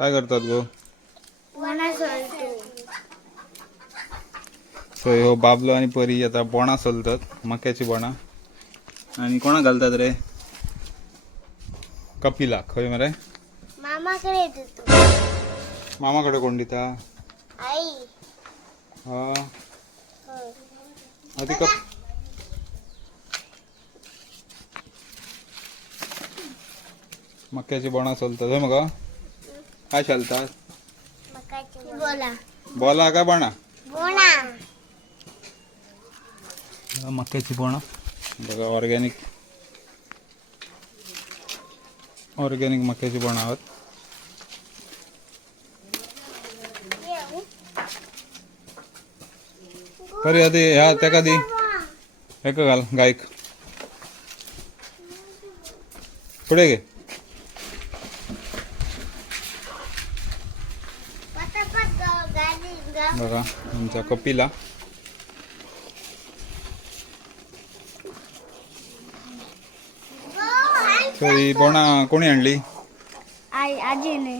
काय करतात गो? बोणा सोलतो. सो ह्यो बाबलो आणि परी आता बोणा सोलतात, मक्याची बोणा. आणि कोणा घालतात रे? कपिला खंय मरे? मामाकडे देतो. मामाकडे कोण दिता? आई. हा हो. आधी मक्याची बोणा सोलतात होय मग? काय चालतात? बोला. बोला का बोणा? बोणा. मक्याची बोणा बघा, ऑर्गॅनिक मक्याची बोणा आहोत. तरी आधी ह्या त्या कधी हे का घाल गायक पुढे घे. बघा आमचा कपिला. सो ही बोणा कोणी आणली? आई आजीने.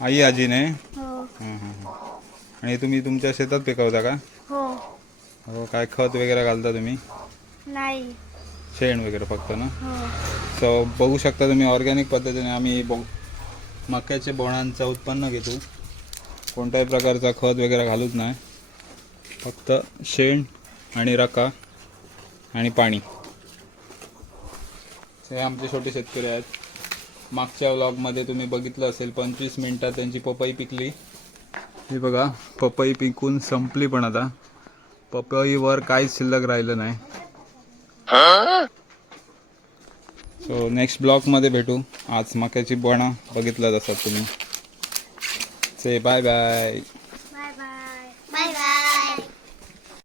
आई आजीने. हो. आणि तुम्ही तुमच्या शेतात पिकवता का? हो. हो. काय खत वगैरे घालता तुम्ही? नाही. शेण वगैरे फक्त ना? हो. सो बघू शकता तुम्ही, ऑर्गॅनिक पद्धतीने आम्ही मक्याचे बोणांचं उत्पन्न घेतो. कोणत्याही प्रकारचा खत वगैरे घालूच नाही, फक्त शेण आणि रका आणि पाणी. हे आमचे छोटे शेतकरी आहेत. मागच्या व्लॉगमध्ये तुम्ही बघितलं असेल, 25 मिनिटात त्यांची पपई पिकली. हे बघा, पपई पिकून संपली, पण आता पपईवर काहीच शिल्लक राहिलं नाही. सो नेक्स्ट ब्लॉगमध्ये भेटू. आज मक्याची बोणा बघितलं असाल तुम्ही. से बाय बाय.